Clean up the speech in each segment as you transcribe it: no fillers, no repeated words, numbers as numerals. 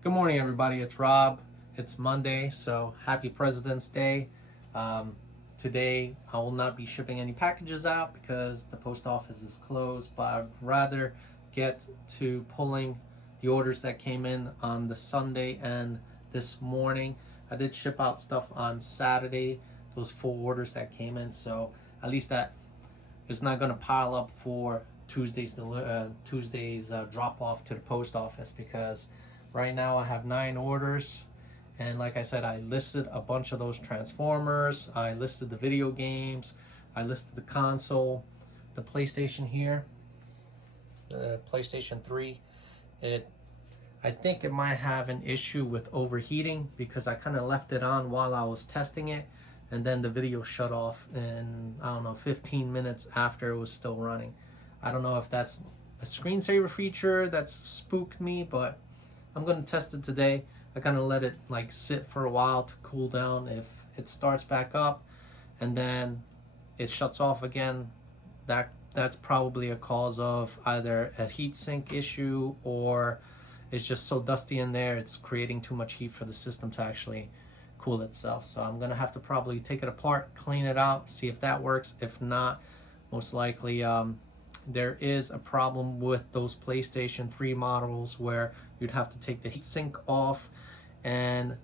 Good morning, everybody. It's Rob. It's Monday, so happy President's Day. Today, I will not be shipping any packages out because the post office is closed, but I'd rather get to pulling the orders that came in on the Sunday and this morning. I did ship out stuff on Saturday, those 4 orders that came in, so at least that is not going to pile up for Tuesday's drop off to the post office, because right now I have 9 orders, and like I said, I listed a bunch of those Transformers, I listed the video games, I listed the console, the PlayStation here, the PlayStation 3. I think it might have an issue with overheating because I kind of left it on while I was testing it, and then the video shut off in, I don't know, 15 minutes after it was still running. I don't know if that's a screensaver feature that's spooked me, but I'm going to test it today. I kind of let it like sit for a while to cool down. If it starts back up and then it shuts off again, that's probably a cause of either a heatsink issue, or it's just so dusty in there it's creating too much heat for the system to actually cool itself. So I'm gonna have to probably take it apart, clean it out, see if that works. If not, most likely there is a problem with those PlayStation 3 models where you'd have to take the heatsink off and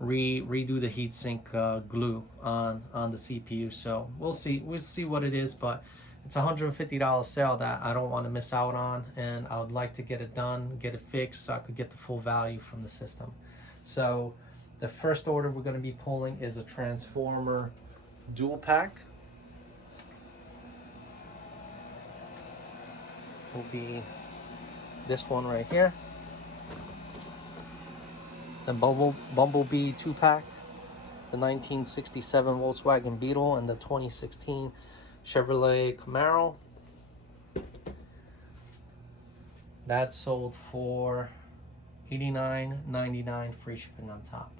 redo the heatsink glue on the CPU. So we'll see what it is, but it's a $150 sale that I don't want to miss out on, and I would like to get it done, get it fixed, so I could get the full value from the system. So the first order we're going to be pulling is a Transformer dual pack. Will be this one right here, the Bumblebee 2-pack, the 1967 Volkswagen Beetle, and the 2016 Chevrolet Camaro. That sold for $89.99, free shipping on top.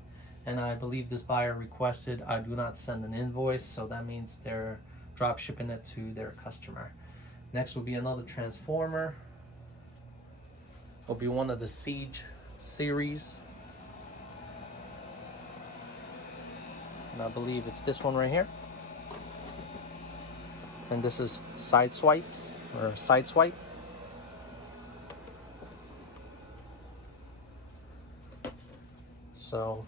And I believe this buyer requested I do not send an invoice, so that means they're drop shipping it to their customer. Next will be another Transformer. It'll be one of the Siege series, and I believe it's this one right here. And this is Sideswipe. So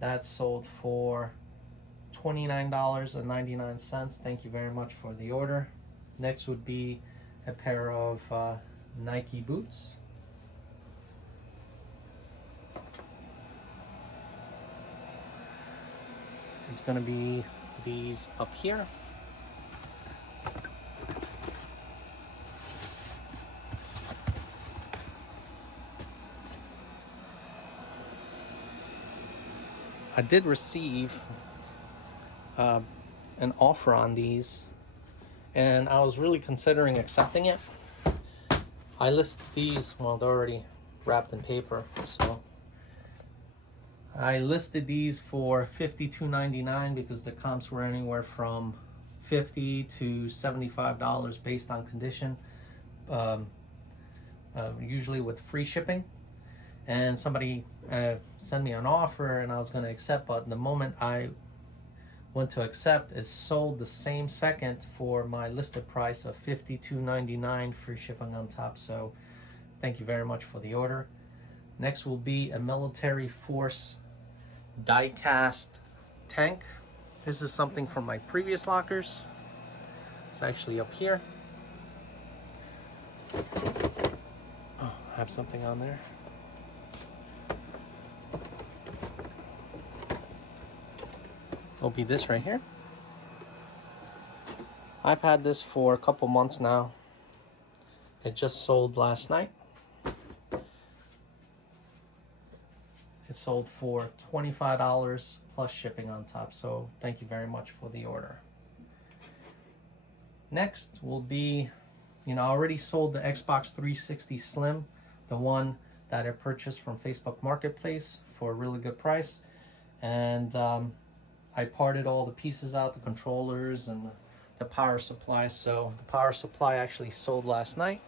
that sold for $29.99. Thank you very much for the order. Next would be a pair of Nike boots. It's going to be these up here. I did receive an offer on these, and I was really considering accepting it. I listed these, well, they're already wrapped in paper, so I listed these for $52.99 because the comps were anywhere from $50 to $75 based on condition, usually with free shipping. And somebody sent me an offer, and I was going to accept, but the moment I went to accept, it sold the same second for my listed price of $52.99, free shipping on top. So thank you very much for the order. Next will be a military force die-cast tank. This is something from my previous lockers. It's actually up here. Oh, I have something on there. It'll be this right here. I've had this for a couple months now. It just sold last night. It sold for $25 plus shipping on top, so thank you very much for the order. Next will be, I already sold the Xbox 360 Slim, the one that I purchased from Facebook Marketplace for a really good price, and I parted all the pieces out, the controllers and the power supply. So the power supply actually sold last night.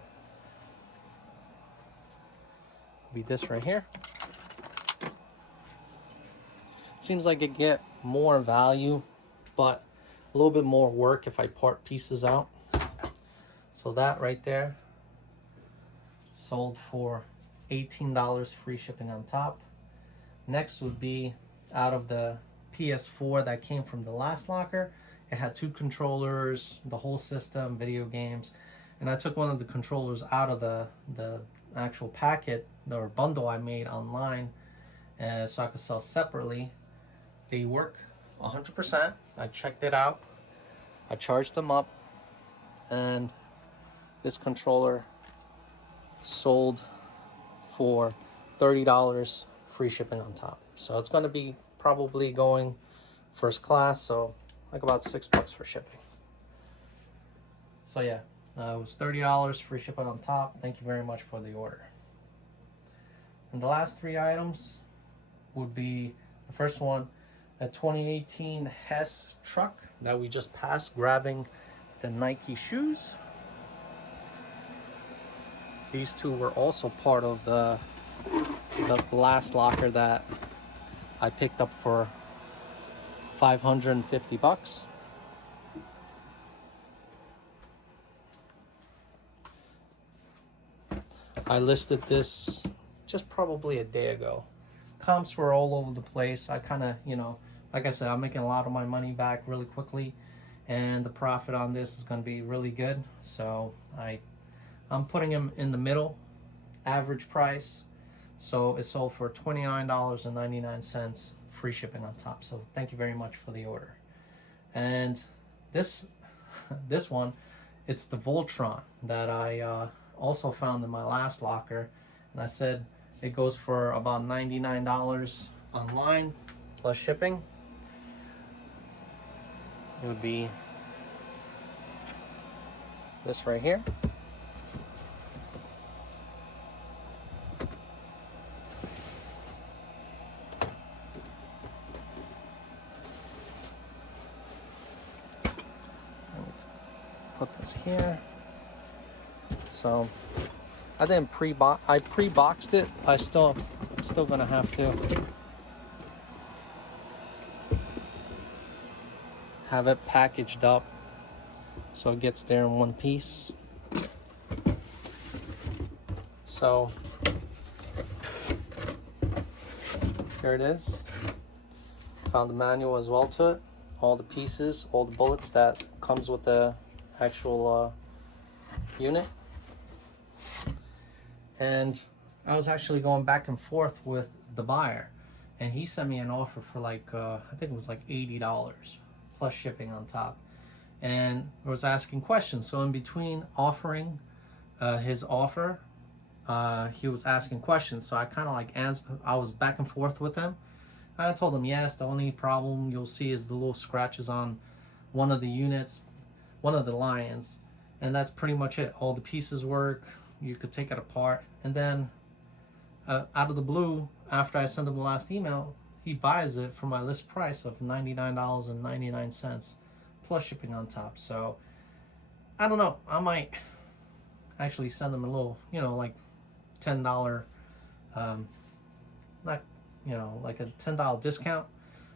be this right here. Seems like it get more value, but a little bit more work if I part pieces out. So that right there sold for $18, free shipping on top. Next would be out of the PS4 that came from the last locker. It had 2 controllers, the whole system, video games, and I took one of the controllers out of the actual packet or bundle I made online, so I could sell separately. They work 100%. I checked it out. I charged them up, and this controller sold for $30, free shipping on top. So it's going to be probably going first class, so like about $6 for shipping. So yeah, it was $30, free shipping on top. Thank you very much for the order. And the last 3 items would be, the first one, a 2018 Hess truck that we just passed grabbing the Nike shoes. These 2 were also part of the last locker that I picked up for $550. I listed this just probably a day ago. Comps were all over the place. I kind of, you know, like I said, I'm making a lot of my money back really quickly, and the profit on this is going to be really good. So I'm putting them in the middle, average price. So it sold for $29.99, free shipping on top. So thank you very much for the order. And this one, it's the Voltron that I also found in my last locker, and I said it goes for about $99 online plus shipping. It would be this right here. Put this here. So I didn't pre-boxed it. I'm still gonna have to have it packaged up so it gets there in one piece. So here it is. Found the manual as well to it, all the pieces, all the bullets that comes with the actual unit. And I was actually going back and forth with the buyer, and he sent me an offer for like I think it was like $80 plus shipping on top, and I was asking questions. So in between offering his offer, he was asking questions, so I kind of like answered. I was back and forth with him. I told him yes, the only problem you'll see is the little scratches on one of the units, one of the lions, and that's pretty much it. All the pieces work, you could take it apart. And then out of the blue, after I sent him the last email, he buys it for my list price of $99.99 plus shipping on top. So I don't know, I might actually send him a little, you know, like $10 not, you know, like a $10 discount,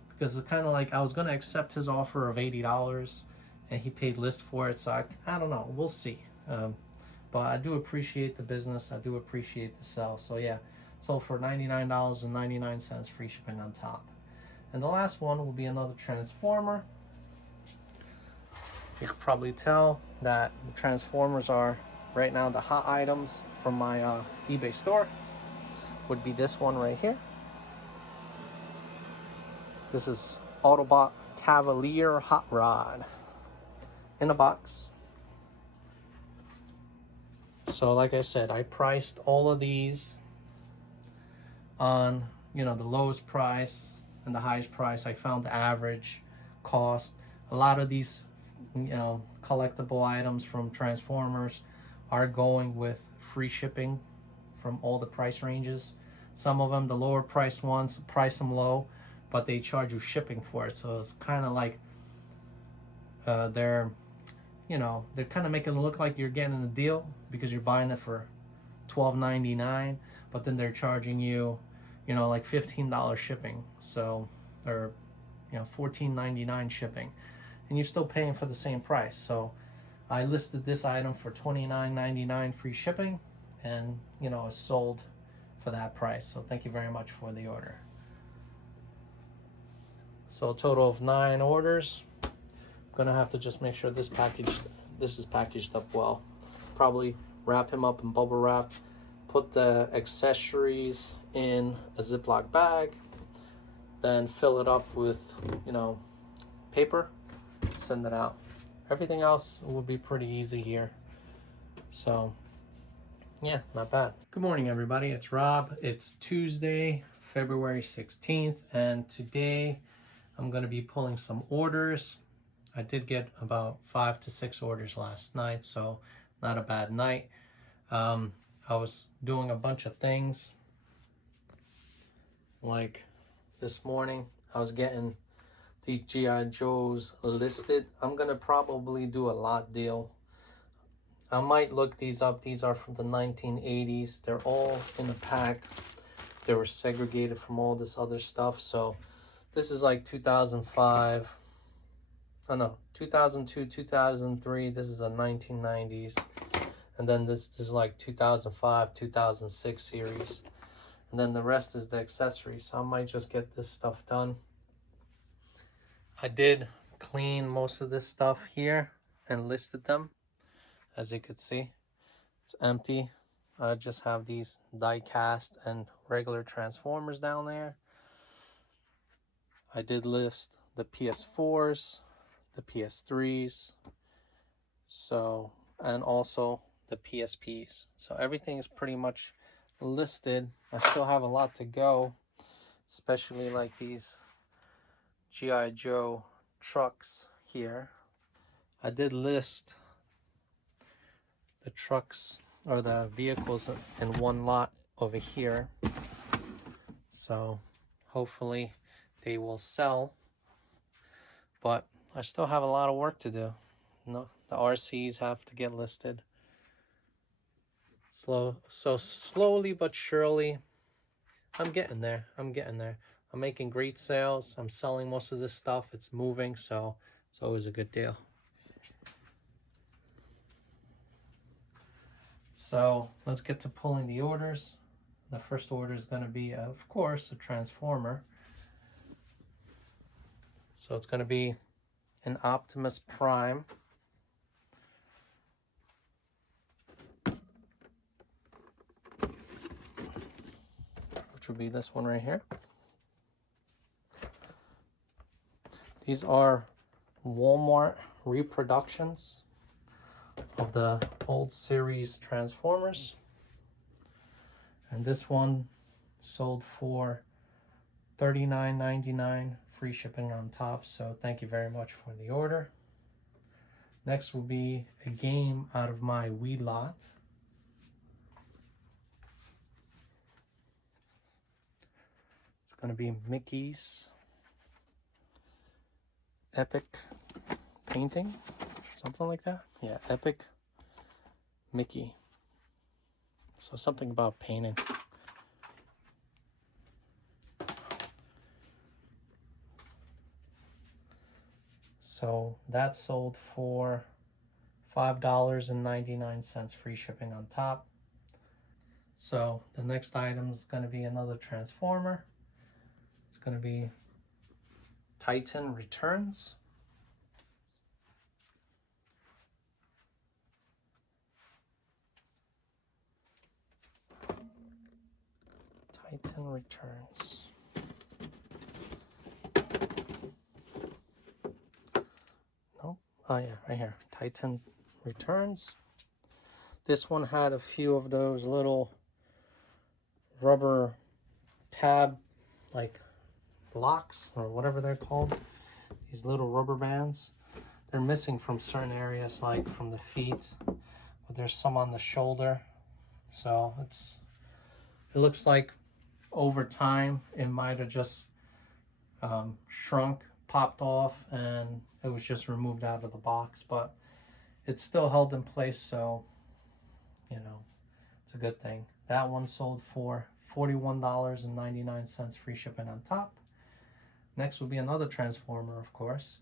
because it's kind of like I was going to accept his offer of $80 and he paid list for it. So I don't know, we'll see. But I do appreciate the business. I do appreciate the sell. So yeah, sold for $99.99, free shipping on top. And the last one will be another Transformer. You can probably tell that the Transformers are right now the hot items from my eBay store. Would be this one right here. This is Autobot Cavalier Hot Rod in a box. So like I said, I priced all of these on, you know, the lowest price and the highest price. I found the average cost. A lot of these, you know, collectible items from Transformers are going with free shipping from all the price ranges. Some of them, the lower price ones, price them low, but they charge you shipping for it. So it's kind of like they're kind of making it look like you're getting a deal because you're buying it for $12.99, but then they're charging you, you know, like $15 shipping. So, or, you know, $14.99 shipping, and you're still paying for the same price. So I listed this item for $29.99 free shipping, and you know, it's sold for that price. So thank you very much for the order. So a total of 9 orders. I'm gonna have to just make sure this is packaged up well. Probably wrap him up in bubble wrap, put the accessories in a Ziploc bag, then fill it up with, you know, paper, send it out. Everything else will be pretty easy here. So yeah, not bad. Good morning, everybody. It's Rob. It's Tuesday, February 16th, and today I'm going to be pulling some orders. I did get about 5 to 6 orders last night, so not a bad night. I was doing a bunch of things. Like this morning, I was getting these G.I. Joes listed. I'm going to probably do a lot deal. I might look these up. These are from the 1980s. They're all in a pack. They were segregated from all this other stuff. So this is like 2005. Oh no, 2002, 2003. This is a 1990s. And then this is like 2005, 2006 series. And then the rest is the accessories. So I might just get this stuff done. I did clean most of this stuff here and listed them. As you can see, it's empty. I just have these die-cast and regular Transformers down there. I did list the PS4s, the PS3s, so, and also the PSPs. So everything is pretty much listed. I still have a lot to go, especially like these G.I. Joe trucks here. I did list the trucks or the vehicles in one lot over here, so hopefully they will sell, but I still have a lot of work to do. No, the RCs have to get listed. So slowly but surely I'm getting there. I'm making great sales. I'm selling most of this stuff. It's moving, so it's always a good deal. So let's get to pulling the orders. The first order is going to be, of course, a Transformer. So it's going to be an Optimus Prime. Which would be this one right here. These are Walmart reproductions of the old series Transformers, and this one sold for $39.99 free shipping on top, so thank you very much for the order. Next will be a game out of my Wii lot. It's going to be Mickey's Epic Painting, something like that. Yeah, Epic Mickey. So something about painting. So that sold for $5.99 free shipping on top. So the next item is going to be another Transformer. It's going to be Titan Returns. Titan Returns. Nope. Oh yeah, right here. Titan Returns. This one had a few of those little rubber tab, like locks or whatever they're called. These little rubber bands. They're missing from certain areas, like from the feet, but there's some on the shoulder. So it looks like over time it might have just shrunk, popped off, and it was just removed out of the box, but it's still held in place, so you know, it's a good thing. That one sold for $41.99, free shipping on top. Next will be another Transformer, of course.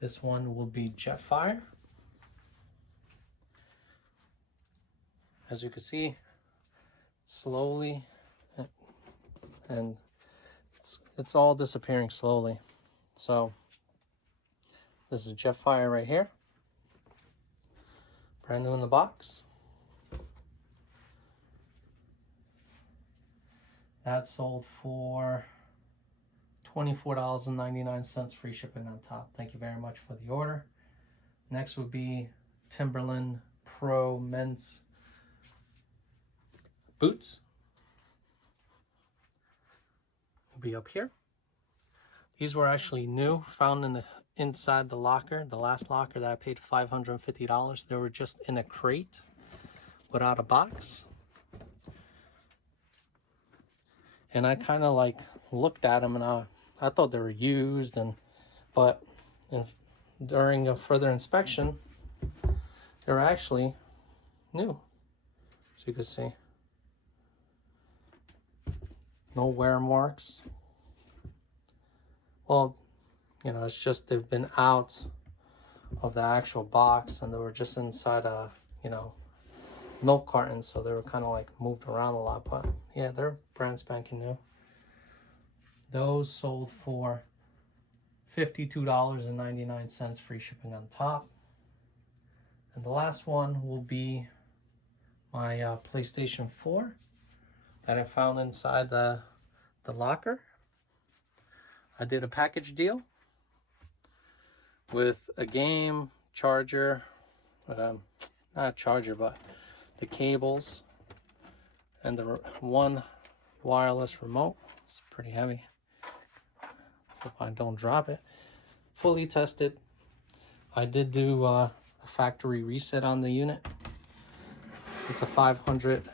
This one will be Jetfire. As you can see, slowly, and it's all disappearing slowly. So this is Jetfire right here, brand new in the box. That sold for $24.99, free shipping on top. Thank you very much for the order. Next would be Timberland Pro men's boots. Will be up here. These were actually new, found in the inside the locker, the last locker that I paid $550. They were just in a crate without a box. And I kind of like looked at them, and I thought they were used, but during a further inspection, they were actually new. So you can see, no wear marks. Well, you know, it's just they've been out of the actual box, and they were just inside a, you know, milk carton, so they were kind of like moved around a lot. But yeah, they're brand spanking new. Those sold for $52.99, free shipping on top. And the last one will be my PlayStation 4 that I found inside the locker. I did a package deal with a game, charger, not charger, but the cables, and the one wireless remote. It's pretty heavy. Hope I don't drop it. Fully tested. I did do a factory reset on the unit. It's a 500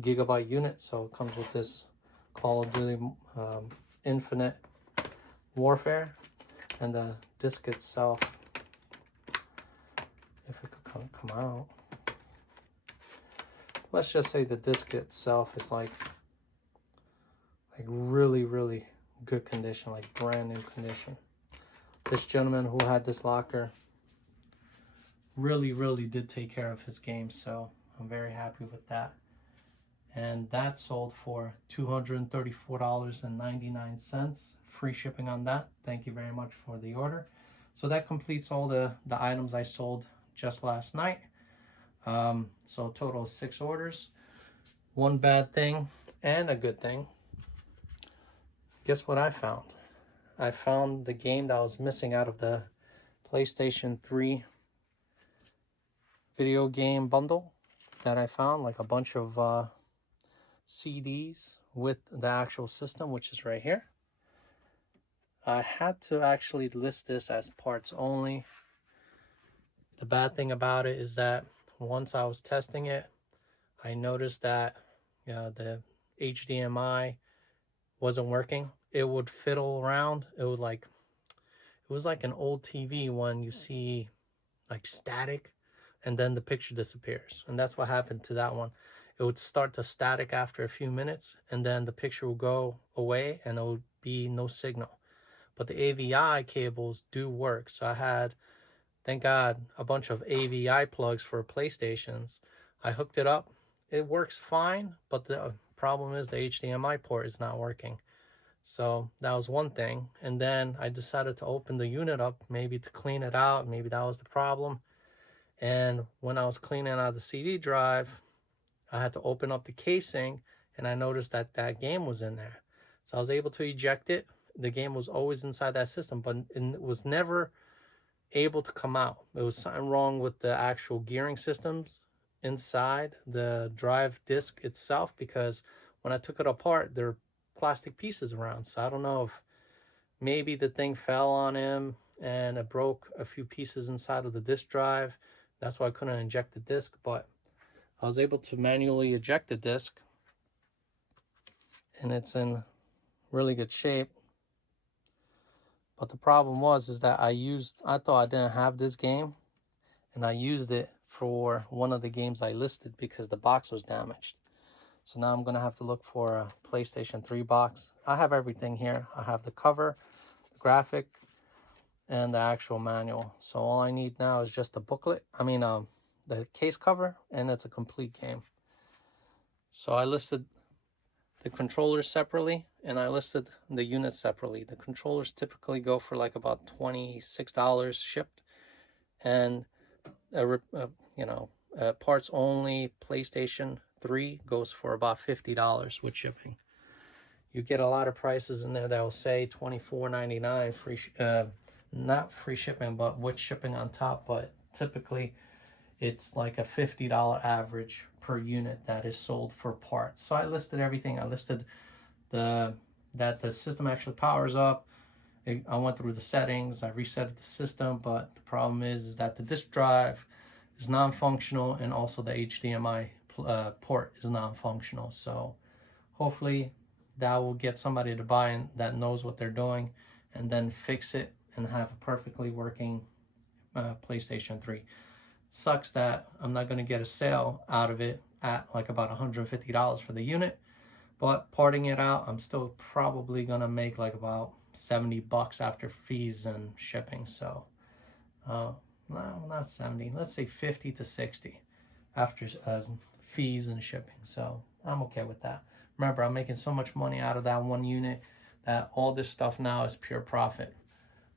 gigabyte unit, so it comes with this Call of Duty Infinite Warfare, and the disc itself, if it could come out. Let's just say the disc itself is like really good condition, like brand new condition. This gentleman who had this locker really did take care of his game, so I'm very happy with that. And that sold for $234.99, free shipping on that. Thank you very much for the order. So that completes all the items I sold just last night. So a total of 6 orders. One bad thing and a good thing. Guess what I found? I found the game that was missing out of the PlayStation 3 video game bundle that I found, like a bunch of CDs with the actual system, which is right here. I had to actually list this as parts only. The bad thing about it is that once I was testing it, I noticed that the HDMI wasn't working. It would fiddle around. It was like an old TV when you see like static and then the picture disappears. And that's what happened to that one. It would start to static after a few minutes, and then the picture would go away and it would be no signal. But the AVI cables do work. So I had, thank God, a bunch of AVI plugs for PlayStations. I hooked it up. It works fine, but the problem is the HDMI port is not working. So that was one thing. And then I decided to open the unit up, maybe to clean it out. Maybe that was the problem. And when I was cleaning out the CD drive, I had to open up the casing, and I noticed that that game was in there. So I was able to eject it. The game was always inside that system, but it was never able to come out. There was something wrong with the actual gearing systems inside the drive disc itself, because when I took it apart, there were plastic pieces around. So I don't know if maybe the thing fell on him and it broke a few pieces inside of the disk drive. That's why I couldn't inject the disc, but I was able to manually eject the disc, and it's in really good shape. But the problem is that I thought I didn't have this game, and I used it for one of the games I listed because the box was damaged. So now I'm gonna have to look for a PlayStation 3 box. I have everything here. I have the cover, the graphic, and the actual manual. So all I need now is just the booklet. The case cover, and it's a complete game. So I listed the controllers separately, and I listed the units separately. The controllers typically go for like about $26 shipped, and parts only PlayStation 3 goes for about $50 with shipping. You get a lot of prices in there that will say $24.99 free, not free shipping, but with shipping on top. But typically, it's like a $50 average per unit that is sold for parts. So I listed everything. I listed that the system actually powers up. I went through the settings. I reset the system, but the problem is that the disk drive is non-functional, and also the HDMI port is non-functional. So hopefully that will get somebody to buy in that knows what they're doing, and then fix it and have a perfectly working PlayStation 3. It sucks that I'm not going to get a sale out of it at like about $150 for the unit, but parting it out, I'm still probably going to make like about $70 after fees and shipping. So no, not 70, let's say 50 to 60 after fees and shipping. So I'm okay with that. Remember, I'm making so much money out of that one unit that all this stuff now is pure profit.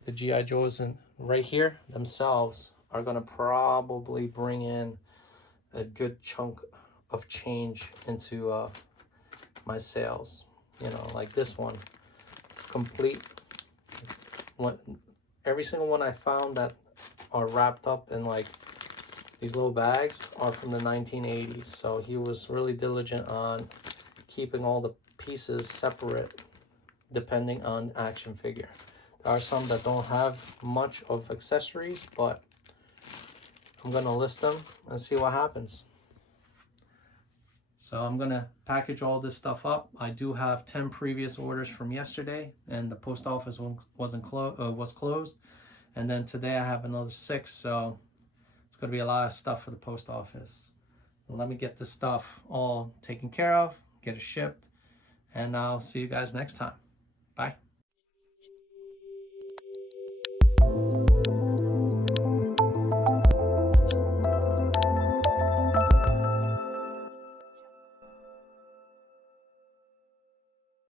The G.I. Joes right here themselves are going to probably bring in a good chunk of change into my sales. Like this one, it's complete. Every single one I found that are wrapped up in like these little bags are from the 1980s. So he was really diligent on keeping all the pieces separate depending on action figure. There are some that don't have much of accessories, but I'm gonna list them and see what happens. So I'm gonna package all this stuff up. I do have 10 previous orders from yesterday, and the post office was closed. And then today I have another 6, so it's gonna be a lot of stuff for the post office. Let me get this stuff all taken care of, get it shipped, and I'll see you guys next time.